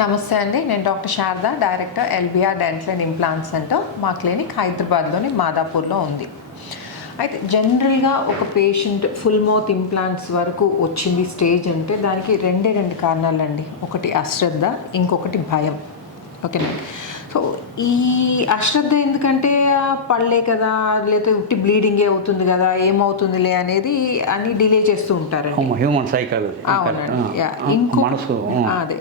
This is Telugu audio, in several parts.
నమస్తే అండి, నేను doctor Sharada, director LBR dental and implant centre. మా క్లినిక్ హైదరాబాద్లోని మాదాపూర్లో ఉంది. అయితే జనరల్గా ఒక పేషెంట్ ఫుల్ మౌత్ ఇంప్లాంట్స్ వరకు వచ్చింది స్టేజ్ అంటే దానికి రెండు కారణాలండి. ఒకటి అశ్రద్ధ, ఇంకొకటి భయం. ఓకేనా? సో ఈ అశ్రద్ధ ఎందుకంటే పడలే కదా, లేకపోతే ఉట్టి బ్లీడింగే అవుతుంది కదా, ఏమవుతుందిలే అనేది అని డిలే చేస్తూ ఉంటారు. Human psychology. అవునండి. ఇంకో అదే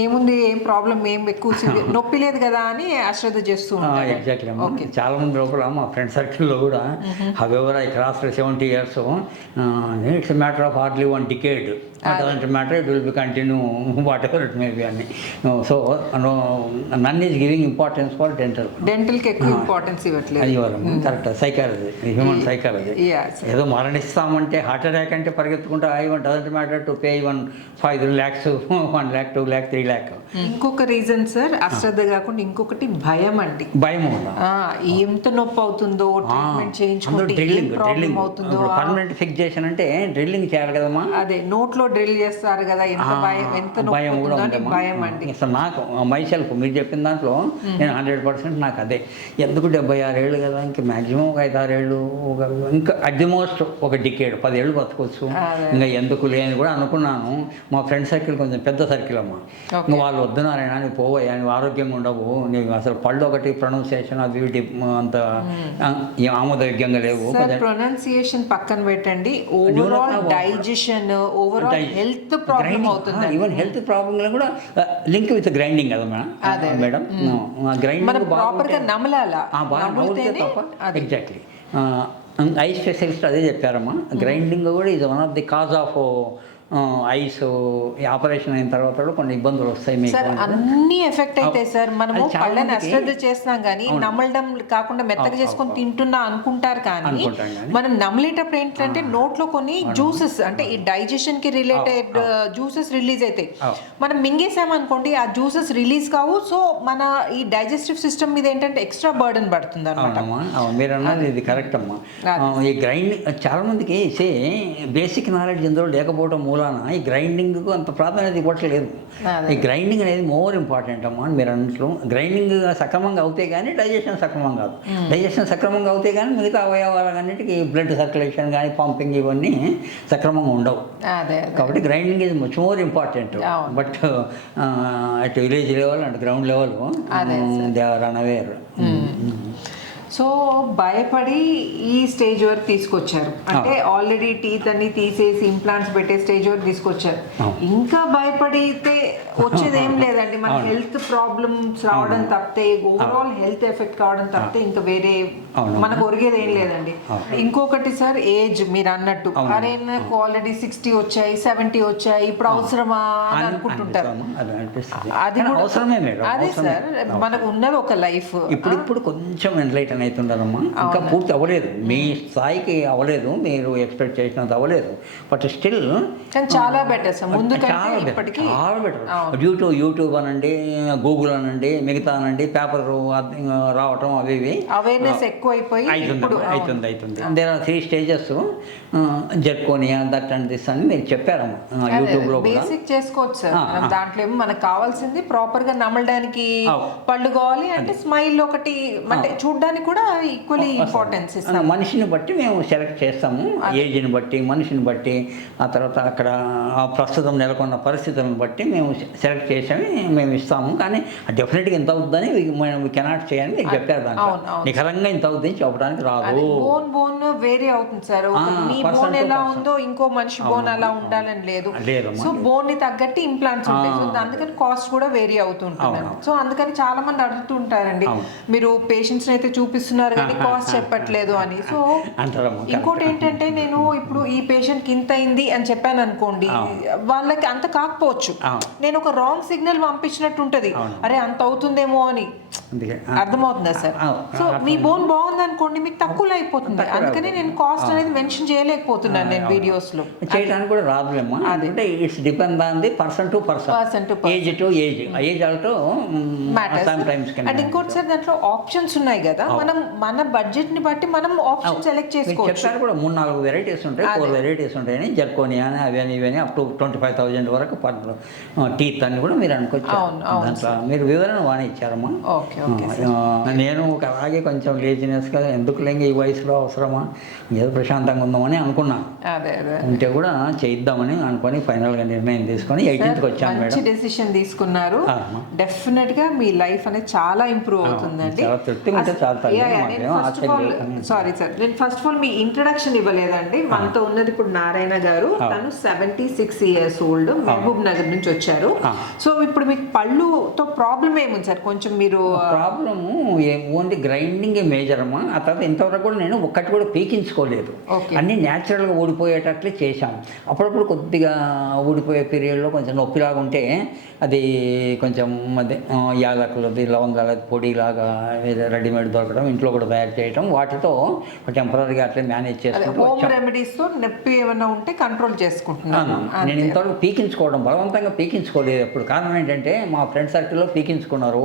ఏముంది, ఏం ప్రాబ్లం, ఏం ఎక్కువ నొప్పి లేదు కదా అని అశ్రద్ధ చేస్తూ ఉంటారు. ఎగ్జాక్ట్లీ. చాలా మంది లోపల మా ఫ్రెండ్ సర్కిల్లో కూడా however I cross 70 years, it's matter of hardly 1 decade. Doesn't matter, it will be continue whatever it may be అని. So none is giving importance for డెంటల్కి ఎక్కువ ఇంపార్టెన్స్ ఇవ్వట్లేదు. అది కరెక్ట్. Psychology, human psychology. ఏదో మరణిస్తామంటే హార్ట్ అటాక్ అంటే పరిగెత్తుకుంటా I one doesn't matter to pay 5 lakhs, 1 lakh, 2 lakh, 3 lakh. ఇంకొక రీజన్ సార్, అశ్రద్ధ కాకుండా ఇంకొకటి భయం అండి. భయం ఎంత నొప్పి అవుతుందో, ట్రీట్మెంట్ చేయించుకుంటే ఏం ప్రాబ్లం అవుతుందో. పర్మనెంట్ ఫిక్సేషన్ అంటే డ్రిల్లింగ్ చేయాలి కదమ్మా. అదే నోట్లో డ్రిల్ చేస్తారు కదా, ఎంత భయం, ఎంత భయం కూడా ఉంది. భయం అండి. అసలు నాకు మైసెల్ఫ్ మీరు చెప్పిన దాంట్లో నేను 100% నాకు అదే. ఎందుకు 76 ఏళ్ళు కదా, ఇంకా మ్యాక్సిమం ఒక 5-6 ఏళ్ళు, ఇంకా అట్ ది మోస్ట్ ఒక డికేడ్, 10 ఏళ్ళు బతకొచ్చు, ఇంకా ఎందుకు లేని కూడా అనుకున్నాను. మా ఫ్రెండ్ సర్కిల్ కొంచెం పెద్ద సర్కిల్ అమ్మా. ఇంకా వాళ్ళు వద్దున్నారైనా నువ్వు పోవయ్యా, నువ్వు ఆరోగ్యంగా ఉండవు, నీకు అసలు పళ్ళు ఒకటి ప్రొనౌన్సియేషన్ అది అంత ఆమోదయోగ్యంగా లేవు. ప్రొనౌన్సియేషన్ పక్కన పెట్టండి, overall digestion, overall health problem అవుతుంది. ఈవెన్ హెల్త్ ప్రాబ్లం కూడా లింక్ విత్ గ్రైండింగ్ కదా మేడం. గ్రైండింగ్ ప్రాపర్గా నమలాలా. ఎగ్జాక్ట్లీ. ఐ స్పెషలిస్ట్ అదే చెప్పారమ్మా. గ్రైండింగ్ కూడా is one of the cause of ice. Operation అయిన తర్వాత కూడా కొన్ని ఇబ్బందులు వస్తాయి మీకు. అన్ని ఎఫెక్ట్ అవుతాయి సార్. మనము పళ్ళని అశ్రద్ధ చేస్తున్నాం కానీ నమలడం కాకుండా మెత్తగా చేసుకొని తింటున్నా అనుకుంటారు, కానీ మనం నమలేటప్పుడు ఏంటంటే నోట్లో కొన్ని జ్యూసెస్, అంటే ఈ డైజెషన్ కి రిలేటెడ్ జ్యూసెస్ రిలీజ్ అవుతాయి. మనం మింగేసామనుకోండి, ఆ జ్యూసెస్ రిలీజ్ కావు. సో మన ఈ డైజెస్టివ్ సిస్టమ్ మీద ఏంటంటే ఎక్స్ట్రా బర్డన్ పడుతుంది అనమాట. మీరు అన్నది ఇది కరెక్ట్ అమ్మా. ఈ గ్రైండింగ్ చాలా మందికి బేసిక్ నాలెడ్జ్ ఇందులో లేకపోవడం మూలాన ఈ గ్రైండింగ్కు అంత ప్రాధాన్యత ఇవ్వట్లేదు. ఈ గ్రైండింగ్ అనేది మోర్ ఇంపార్టెంట్ అమ్మా. మీరు అన్నట్లు గ్రైండింగ్ సక్రమంగా అవుతే కానీ డైజెషన్ సక్రమంగా కాదు. డైజెషన్ సక్రమంగా అవుతే కానీ మిగతా అవయవాలన్నిటికీ బ్లడ్ సర్క్యులేషన్ కానీ పంపింగ్ ఇవన్నీ సక్రమంగా ఉండవు. కాబట్టి grinding is much more important. But at village level and ground level they are unaware. So భయపడి ఈ స్టేజ్ వరకు తీసుకొచ్చారు, అంటే ఆల్రెడీ టీత్ అన్ని తీసేసి ఇంప్లాంట్స్ పెట్టే స్టేజ్ వరకు తీసుకొచ్చారు. ఇంకా భయపడితే వచ్చేది ఏం లేదండి. మన హెల్త్ ప్రాబ్లమ్స్ రావడం తప్పితే, ఓవరాల్ హెల్త్ ఎఫెక్ట్ కావడం తప్పితే ఇంకా వేరే మనకు ఒరిగేది ఏం లేదండి. ఇంకొకటి సార్, ఏజ్ మీరు అన్నట్టు, అరే నాకు ఆల్రెడీ 60 వచ్చాయి, 70 వచ్చాయి, ఇప్పుడు అవసరమా అని అనుకుంటుంటారు. అది అదే సార్, మనకు ఉన్నది ఒక లైఫ్. ఇప్పుడు కొంచెం ఎన్లైటన్ అవుతుండదమ్మా. ఇంకా పూర్తి అవ్వలేదు, మీ స్థాయికి అవ్వలేదు, మీరు ఎక్స్పెక్ట్ చేసినంత అవ్వలేదు. బట్ స్టిల్ చాలా బెటర్ సార్, ముందు చాలా బెటర్. డ్యూ టు యూట్యూబ్ అనండి, గూగుల్ అనండి, మిగతా అనండి, పేపర్ రావటం అవి ఇవి అవేర్నెస్ ఎక్కువ అయిపోయి అవుతుంది. There are 3 stages, zirconia, that and this అని మీరు చెప్పారమ్మా యూట్యూబ్లో. బేసిక్ చేసుకోవచ్చు సార్. దాంట్లో ఏమో మనకు కావాల్సింది ప్రాపర్ గా నమలడానికి పళ్ళు కావాలి, అంటే స్మైల్ ఒకటి, అంటే చూడడానికి కూడా ఈక్వల్లీ ఇంపార్టెన్స్ ఇస్తాం. మనిషిని బట్టి మేము సెలెక్ట్ చేస్తాము, ఏజ్ని బట్టి, మనిషిని బట్టి, ఆ తర్వాత అక్కడ ప్రస్తుతం నెలకొన్న పరిస్థితులను బట్టి మేము సెలెక్ట్ చేసాము, మేము ఇస్తాము. కానీ డెఫినెట్గా ఇంత అవుతుందని వీ కెనాట్ చేయాలని మీకు చెప్పారు. దాంట్లో నిఖరంగా ఇంత అవుతుంది చెప్పడానికి రాదు. బోన్ వేరే అవుతుంది సార్. మీ బోన్ ఎలా ఉందో ఇంకో మనిషి బోన్ అలా ఉండాలని లేదు. సో బోన్ ని తగ్గట్టు ఇంప్లాంట్స్ ఉంటాయి. సో అందుకని కాస్ట్ కూడా వేరీ అవుతుంటుంది. సో అందుకని చాలా మంది అడుగుతుంటారండి, మీరు పేషెంట్స్ అయితే చూపిస్తున్నారు కానీ కాస్ట్ చెప్పట్లేదు అని. సో ఇంకోటి ఏంటంటే, నేను ఇప్పుడు ఈ పేషెంట్ కి ఇంత అయింది అని చెప్పాను అనుకోండి, వాళ్ళకి అంత కాకపోవచ్చు, నేను ఒక రాంగ్ సిగ్నల్ పంపించినట్టు ఉంటది, అరే అంత అవుతుందేమో అని. అర్థమవుతుందా సార్? సో మీ బోన్ బాగుంది అనుకోండి, మీకు తక్కువలో అయిపోతుంది. అందుకని నేను కాస్ట్ అనేది మెన్షన్ చేయలేకపోతున్నాను నేను వీడియోస్ లో. చేయడానికి కూడా రాదులేమ్మా. అంటే it's depend on the person to person, age to age also matters. And ఇంకోటి సార్, దాంట్లో ఆప్షన్స్ ఉన్నాయి కదా, మనం మన బడ్జెట్ ని బట్టి మనం ఆప్షన్ సెలెక్ట్ చేసుకోవచ్చు. చెప్తారు కూడా 3-4 వెరైటీస్ ఉంటాయి, 4 వెరైటీస్ ఉంటాయని, జర్కోనియా అని అవి అని ఇవని అప్ టు 25,000 వరకు పర్ టీత్ అని కూడా మీరు అనుకోవచ్చు. దాంట్లో మీరు వివరణ బాగానే ఇచ్చారమ్మా. నేను అలాగే కొంచెం లేజినెస్గా ఎందుకు లేంగి ఈ వయసులో అవసరమా, ఏదో ప్రశాంతంగా ఉందామని అనుకున్నాను. ఉంటే కూడా చేయిద్దామని అనుకొని ఫైనల్గా నిర్ణయం తీసుకొని 18th వచ్చాను మేడం. మంచి డెసిషన్ తీసుకున్నారు. డెఫినెట్గా మీ లైఫ్ అనేది చాలా ఇంప్రూవ్ అవుతుందండి. చాలా తృప్తిగా ఉంటే చాలా సారీ సార్, నేను first of all me introduction ఇవ్వలేదండి. మనతో ఉన్నది ఇప్పుడు నారాయణ గారు. తను 76 years old, మహబూబ్ నగర్ నుంచి వచ్చారు. సో ఇప్పుడు మీకు పళ్ళుతో ప్రాబ్లం ఏముంది సార్? కొంచెం మీరు ప్రాబ్లము ఓన్లీ గ్రైండింగ్ మేజర్ అమ్మా. ఆ తర్వాత ఇంతవరకు కూడా నేను ఒక్కటి కూడా పీకించుకోలేదు. అన్నీ న్యాచురల్గా ఊడిపోయేటట్లే చేశాం. అప్పుడప్పుడు కొద్దిగా ఊడిపోయే పీరియడ్లో కొంచెం నొప్పిలాగా ఉంటే అది కొంచెం అదే యాలకులది లవంగాల పొడిలాగా రెడీమేడ్ దొరకడం, ఇంట్లో కూడా తయారు చేయడం, వాటితో టెంపరీగా అట్లే మేనేజ్ రెమెడీస్తో నొప్పి ఏమైనా ఉంటే కంట్రోల్ చేసుకుంటున్నాను. నేను ఇంతవరకు పీకించుకోవడం బలవంతంగా పీకించుకోలేదు ఎప్పుడు. కారణం ఏంటంటే మా ఫ్రెండ్ సర్కిల్లో పీకించుకున్నారు,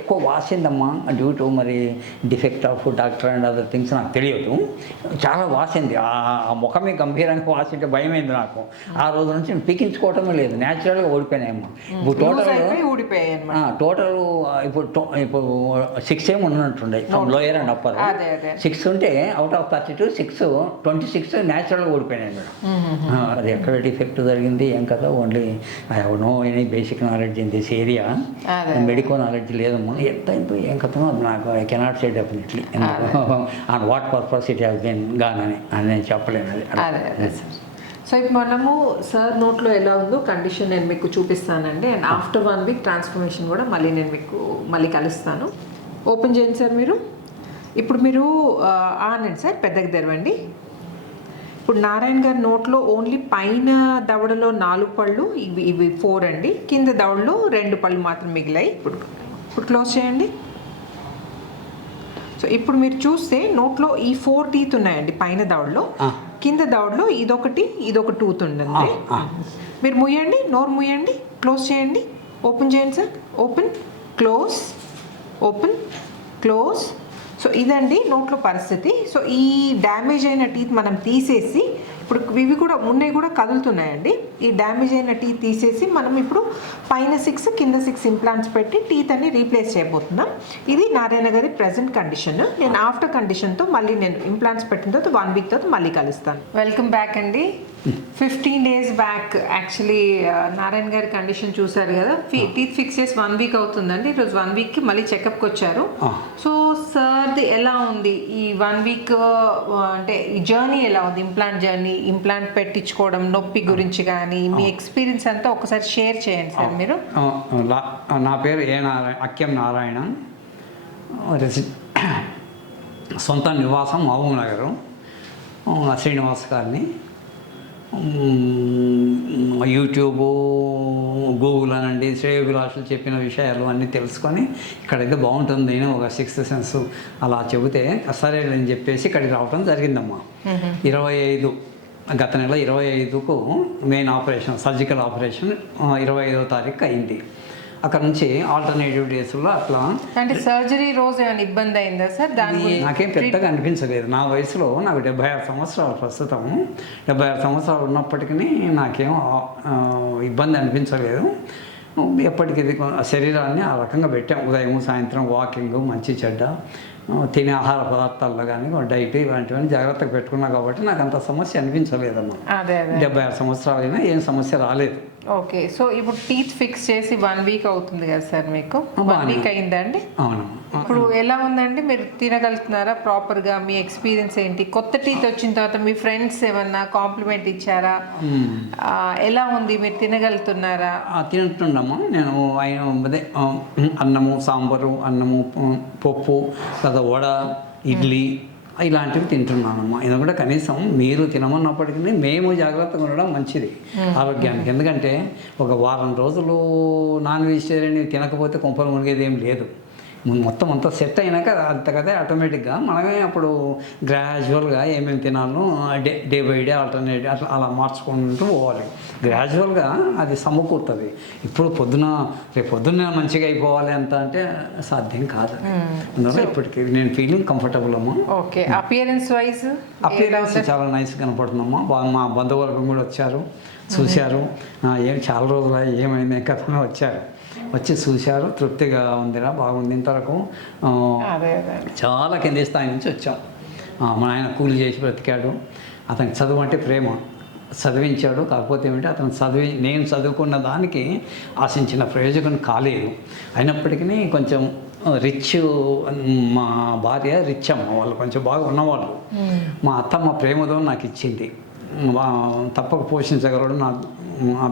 ఎక్కువ వాసిందమ్మా డ్యూ టు మరి defect of doctor and other things నాకు తెలియదు. చాలా వాసింది, ఆ ముఖమే గంభీరంగా వాసింటే భయమైంది నాకు. ఆ రోజు నుంచి పీకించుకోవటమే లేదు, న్యాచురల్గా ఓడిపోయినాయమ్మా. ఇప్పుడు టోటల్ ఇప్పుడు 6 ఏమి ఉన్నట్టుండే లోయర్ అండ్ అప్పర్. 6 ఉంటే అవుట్ ఆఫ్ 32 26 న్యాచురల్గా ఓడిపోయినాయి మేడం. అది ఎక్కడ డిఫెక్ట్ జరిగింది ఏం కదా, only I have no any basic knowledge in this area. Medical knowledge లేదమ్మా. ఎంత ఏం కథనో అది నాకు I cannot say definitely on what purpose it has been gone అని నేను చెప్పలేను అది. సో ఇప్పుడు మనము సార్ నోట్లో ఎలా ఉందో కండిషన్ నేను మీకు చూపిస్తానండి. అండ్ ఆఫ్టర్ 1 week ట్రాన్స్ఫర్మేషన్ కూడా నేను మీకు మళ్ళీ కలుస్తాను. ఓపెన్ చేయండి సార్ మీరు. ఇప్పుడు మీరు ఆనండి సార్, పెద్దగా తెరవండి. ఇప్పుడు నారాయణ గారి నోట్లో ఓన్లీ పైన దవడలో 4 పళ్ళు, ఇవి 4 అండి. కింద దవడలో 2 పళ్ళు మాత్రం మిగిలాయి. ఇప్పుడు క్లోజ్ చేయండి. సో ఇప్పుడు మీరు చూస్తే నోట్లో ఈ 4 teeth ఉన్నాయండి పైన దవడలో. కింద దవడలో ఇదొకటి టూత్ ఉందండి. మీరు ముయ్యండి, నోరు ముయ్యండి, క్లోజ్ చేయండి, ఓపెన్ చేయండి sir. Open, close, open, close. So ఇదండి నోట్లో పరిస్థితి. సో ఈ డ్యామేజ్ అయిన టీత్ మనం తీసేసి, ఇప్పుడు ఇవి కూడా ఉన్నాయి కూడా కదులుతున్నాయండి. ఈ డ్యామేజ్ అయిన టీత్ తీసేసి మనం ఇప్పుడు పైన 6 కింద 6 ఇంప్లాంట్స్ పెట్టి టీత్ అన్ని రీప్లేస్ చేయబోతున్నాం. ఇది నారాయణ గారి ప్రజెంట్ కండిషన్. నేను ఆఫ్టర్ కండిషన్తో మళ్ళీ నేను ఇంప్లాంట్స్ పెట్టిన తర్వాత 1 week తర్వాత మళ్ళీ కలుస్తాను. వెల్కమ్ బ్యాక్ అండి. 15 days బ్యాక్ యాక్చువల్లీ నారాయణ గారి కండిషన్ చూసారు కదా. టీత్ ఫిక్స్ చేసి 1 week అవుతుందండి. ఈరోజు 1 weekకి మళ్ళీ చెకప్కి వచ్చారు. సో సార్ది ఎలా ఉంది ఈ 1 week, అంటే ఈ జర్నీ ఎలా ఉంది, ఇంప్లాంట్ జర్నీ, ఇంప్లాంట్ పెట్టించుకోవడం, నొప్పి గురించి కానీ మీ ఎక్స్పీరియన్స్ అంతా ఒకసారి షేర్ చేయండి సార్ మీరు. నా పేరు అక్యం నారాయణ. సొంత నివాసం మహబూబ్ నగర్. శ్రీనివాస్ గారిని యూట్యూబ్, గూగుల్ అనండి, శ్రేయోభిలాషులు చెప్పిన విషయాలు అన్నీ తెలుసుకొని ఇక్కడైతే బాగుంటుంది అని ఒక 6th sense అలా చెబితే సరే అని చెప్పేసి ఇక్కడికి రావడం జరిగిందమ్మా. 25 గత నెల 25కు మెయిన్ ఆపరేషన్, సర్జికల్ ఆపరేషన్ 25వ తారీఖు అయింది. అక్కడ నుంచి ఆల్టర్నేటివ్ డేస్లో అట్లా. అంటే సర్జరీ రోజు ఏమైనా ఇబ్బంది అయిందా సార్? నాకేం పెద్దగా అనిపించలేదు. నా వయసులో నాకు 76 సంవత్సరాలు ప్రస్తుతం. 76 సంవత్సరాలు ఉన్నప్పటికీ నాకేం ఇబ్బంది అనిపించలేదు. ఎప్పటికీ శరీరాన్ని ఆ రకంగా పెట్టాం. ఉదయం సాయంత్రం వాకింగ్, మంచి చెడ్డ, తినే ఆహార పదార్థాల్లో కానీ డైట్ ఇలాంటివన్నీ జాగ్రత్తగా పెట్టుకున్నా కాబట్టి నాకు అంత సమస్య అనిపించలేదమ్మా. 76 సంవత్సరాలైనా ఏం సమస్య రాలేదు. ఓకే. సో ఇప్పుడు టీత్ ఫిక్స్ చేసి 1 week అవుతుంది కదా సార్ మీకు? 1 week అయిందా అండి? అవునమ్మా. ఇప్పుడు ఎలా ఉందండి, మీరు తినగలుగుతున్నారా ప్రాపర్గా? మీ ఎక్స్పీరియన్స్ ఏంటి? కొత్త టీత్ వచ్చిన తర్వాత మీ ఫ్రెండ్స్ ఏమన్నా కాంప్లిమెంట్ ఇచ్చారా? ఎలా ఉంది, మీరు తినగలుగుతున్నారా? తింటున్నాము. నేను అదే అన్నము, సాంబారు, అన్నము, పప్పు, తర్వాత వడ, ఇడ్లీ ఇలాంటివి తింటున్నానమ్మా. ఇది కూడా కనీసం మీరు తినమన్నప్పటికీ మేము జాగ్రత్తగా ఉండడం మంచిది ఆరోగ్యానికి. ఎందుకంటే ఒక వారం రోజులు నాన్ వెజిటేరియన్ తినకపోతే కొంపలు మునిగేది ఏం లేదు. మొత్తం అంతా సెట్ అయినాక అంతకదే ఆటోమేటిక్గా మనమే అప్పుడు గ్రాడ్యువల్గా ఏమేమి తినాలో డే బై డే ఆల్టర్నేట్ అలా మార్చుకుంటూ పోవాలి. గ్రాడ్యువల్గా అది సమకూరుతుంది. ఇప్పుడు రేపు పొద్దున్న మంచిగా అయిపోవాలి అంత అంటే సాధ్యం కాదు. అందువల్ల ఇప్పటికి నేను ఫీలింగ్ కంఫర్టబుల్ అమ్మా. ఓకే. అపియరెన్స్ చాలా నైస్ కనపడుతుందమ్మా. మా బంధువర్గం కూడా వచ్చారు, చూశారు. ఏం చాలా రోజులు ఏమైంది కథమే వచ్చి చూశారు. తృప్తిగా ఉందిరా, బాగుంది. ఇంతవరకు చాలా కింది స్థాయి నుంచి వచ్చాం. మా ఆయన కూలి చేసి బ్రతికాడు. అతనికి చదువు అంటే ప్రేమ, చదివించాడు. కాకపోతే ఏమిటి, నేను చదువుకున్న దానికి ఆశించిన ప్రయోజనం కాలేదు. అయినప్పటికీ కొంచెం రిచ్, మా భార్య రిచ్ అమ్మ, వాళ్ళు కొంచెం బాగా ఉన్నవాళ్ళు. మా అత్తమ్మ ప్రేమతో నాకు ఇచ్చింది, తప్పక పోషించగలడు నా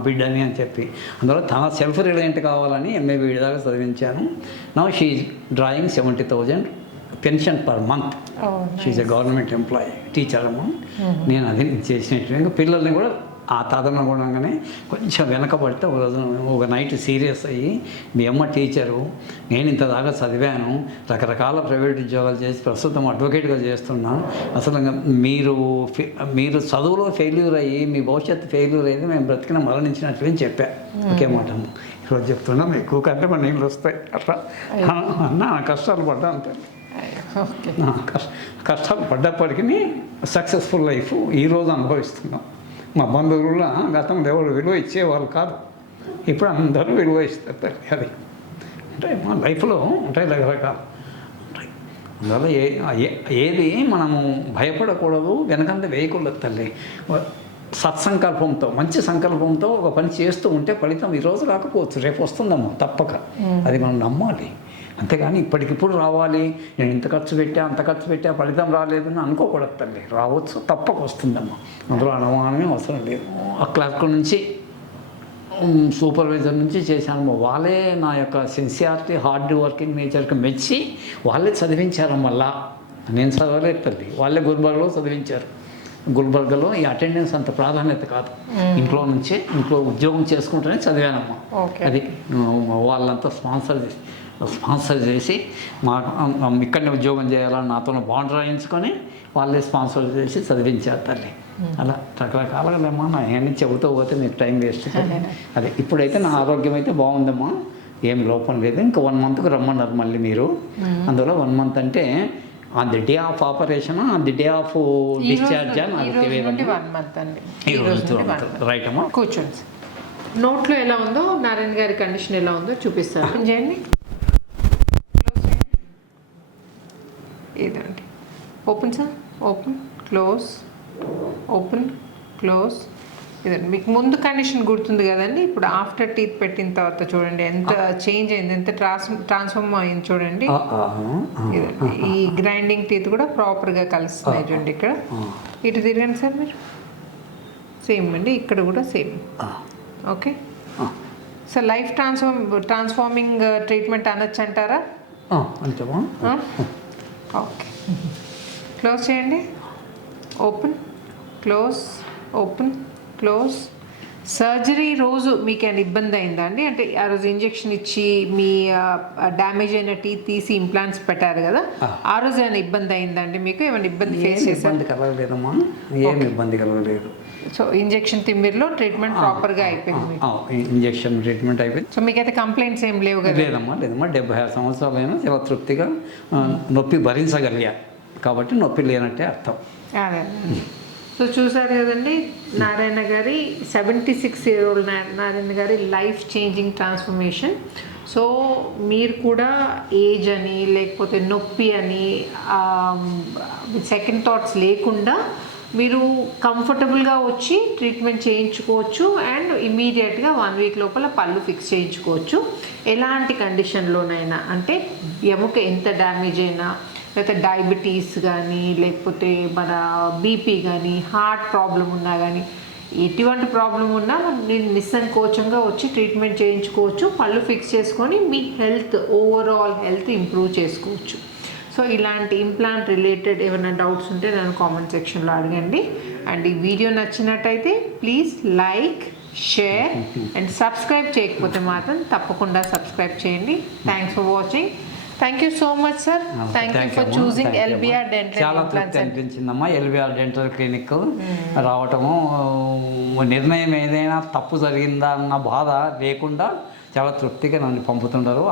బిడ్డని అని చెప్పి. అందువల్ల తన సెల్ఫ్ రిలయంట్ కావాలని ఎంఏ బీఈడి దాకా చదివించాను. Now she is drawing 70,000 pension per month. She's a government employee, teacher అమ్మ. నేను అది చేసినట్టు ఇంకా పిల్లల్ని కూడా ఆ తదనుగుణంగానే కొంచెం వెనకబడితే ఒక నైట్ సీరియస్ అయ్యి, మీ అమ్మ టీచరు, నేను ఇంత దాకా చదివాను, రకరకాల ప్రైవేట్ ఉద్యోగాలు చేసి ప్రస్తుతం అడ్వకేట్గా చేస్తున్నాను, అసలు మీరు చదువులో ఫెయిల్యూర్ అయ్యి మీ భవిష్యత్తు ఫెయిల్యూర్ అయ్యి మేము బ్రతికిన మరణించినట్లు అని చెప్పా. ఒకే మాట ఈరోజు చెప్తున్నాం, ఎక్కువ కంటే మన నీళ్ళు వస్తాయి అట్లా అన్న కష్టాలు పడ్డా అంతే. కష్టాలు పడ్డప్పటికీ సక్సెస్ఫుల్ లైఫ్ ఈరోజు అనుభవిస్తున్నాం. మా బంధువుల గతంలో ఎవరు విలువ ఇచ్చేవాళ్ళు కాదు, ఇప్పుడు అందరూ విలువ ఇస్తారు. అది అంటే మా లైఫ్లో ఉంటాయి రకరకాలు ఉంటాయి. అందువల్ల ఏది మనము భయపడకూడదు, వెనకంత వేయకూడదు తల్లి. సత్సంకల్పంతో, మంచి సంకల్పంతో ఒక పని చేస్తూ ఉంటే ఫలితం ఈరోజు రాకపోవచ్చు, రేపు వస్తుందమ్మా తప్పక. అది మనం నమ్మాలి. అంతేగాని ఇప్పటికిప్పుడు రావాలి, నేను ఇంత ఖర్చు పెట్టా అంత ఖర్చు పెట్టా ఫలితం రాలేదని అనుకోకూడదు తల్లి. రావచ్చు, తప్పక వస్తుందమ్మా, అందులో అనుమానమే అవసరం లేదు. ఆ క్లర్క్ నుంచి సూపర్వైజర్ నుంచి చేశాను. వాళ్ళే నా యొక్క సిన్సియారిటీ, హార్డ్ వర్కింగ్ నేచర్కి మెచ్చి వాళ్ళే చదివించారు. మళ్ళా నేను చదవలేదు తల్లి, వాళ్ళే గుల్బర్గాలో చదివించారు. గుల్బర్గాలో ఈ అటెండెన్స్ అంత ప్రాధాన్యత కాదు, ఇంట్లో ఉద్యోగం చేసుకుంటూనే చదివానమ్మా. అది వాళ్ళంతా స్పాన్సర్ చేసి ఇక్కడనే ఉద్యోగం చేయాలని నాతో బాండ్ రాయించుకొని వాళ్ళే స్పాన్సర్ చేసి చదివించారు తల్లి. అలా రకరకాలుగా లేమ్మా, నా ఏమని చెబుతూ పోతే మీకు టైం వేస్ట్. అదే ఇప్పుడైతే నా ఆరోగ్యం అయితే బాగుందమ్మా, ఏం లోపం లేదు. ఇంకా 1 మంత్కు రమ్మన్నారు మళ్ళీ మీరు. అందువల్ల 1 మంత్ అంటే on the day of operation, on the day of discharge నాకు తెలియదు. రైట్ అమ్మా, కూర్చోండి. నోట్లో ఎలా ఉందో, నారాయణ గారి కండిషన్ ఎలా ఉందో చూపిస్తాను. చేయండి, ఇదండి. Open sir, open close, open close. ఇదండి. మీకు ముందు కండిషన్ గుర్తుంది కదండి, ఇప్పుడు ఆఫ్టర్ టీత్ పెట్టిన తర్వాత చూడండి ఎంత చేంజ్ అయింది, ఎంత ట్రాన్స్ఫార్మ్ అయింది చూడండి. ఇదండి. ఈ గ్రైండింగ్ టీత్ కూడా ప్రాపర్గా కలుస్తున్నాయి చూడండి. ఇక్కడ ఇటు తిరగండి సార్ మీరు. సేమ్ అండి, ఇక్కడ కూడా same. Okay sir, life transforming treatment అనొచ్చు అంటారా? ఓకే, క్లోజ్ చేయండి. Open close, open close. Surgery రోజు మీకు ఏమైనా ఇబ్బంది అయిందా అండి? అంటే ఆ రోజు ఇంజెక్షన్ ఇచ్చి మీ డ్యామేజ్ అయిన టీత్ తీసి ఇంప్లాంట్స్ పెట్టారు కదా, ఆ రోజు ఏమైనా ఇబ్బంది అయిందండి మీకు? ఏమైనా ఇబ్బంది ఫేస్ చేశారు? కలగలేదమ్మా, ఏం ఇబ్బంది కలగలేదు. సో ఇంజెక్షన్ తిమ్మిరిలో ట్రీట్మెంట్ ప్రాపర్గా అయిపోయింది. ఇంజెక్షన్ ట్రీట్మెంట్ అయిపోయింది. సో మీకైతే కంప్లైంట్స్ ఏం లేవు కదా? లేదమ్మా, 76 సంవత్సరాలైనా చాలా తృప్తిగా నొప్పి భరించగలిగా, కాబట్టి నొప్పి లేనట్టే అర్థం. అదే. సో చూసారు కదండి, నారాయణ గారి 76 year old నారాయణ గారి లైఫ్ చేంజింగ్ ట్రాన్స్ఫర్మేషన్. సో మీరు కూడా ఏజ్ అని లేకపోతే నొప్పి అని సెకండ్ థాట్స్ లేకుండా మీరు కంఫర్టబుల్గా వచ్చి ట్రీట్మెంట్ చేయించుకోవచ్చు. అండ్ ఇమీడియట్గా 1 week లోపల పళ్ళు ఫిక్స్ చేయించుకోవచ్చు. ఎలాంటి కండిషన్లోనైనా, అంటే ఎముక ఎంత డ్యామేజ్ అయినా, లేకపోతే డయాబెటీస్ కానీ, లేకపోతే మన బీపీ కానీ, హార్ట్ ప్రాబ్లం ఉన్నా కానీ, ఎటువంటి ప్రాబ్లం ఉన్నా మీరు నిస్సంకోచంగా వచ్చి ట్రీట్మెంట్ చేయించుకోవచ్చు. పళ్ళు ఫిక్స్ చేసుకొని మీ హెల్త్, ఓవరాల్ హెల్త్ ఇంప్రూవ్ చేసుకోవచ్చు. సో ఇలాంటి ఇంప్లాంట్ రిలేటెడ్ ఏమైనా డౌట్స్ ఉంటే నన్ను కామెంట్ సెక్షన్లో అడగండి. అండ్ ఈ వీడియో నచ్చినట్టయితే please like, share and subscribe చేయకపోతే మాత్రం తప్పకుండా సబ్స్క్రైబ్ చేయండి. Thanks for watching. Thank you so much sir. Thank you for choosing LBR dental చాలా తృప్తి అనిపించిందమ్మా. ఎల్బిఆర్ డెంటల్ క్లినిక్ రావటము, నిర్ణయం ఏదైనా తప్పు జరిగిందా అన్న బాధ లేకుండా చాలా తృప్తిగా నన్ను పంపుతుంటారు.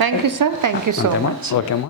Thank you sir. Thank you so much. ఓకేమ్మా.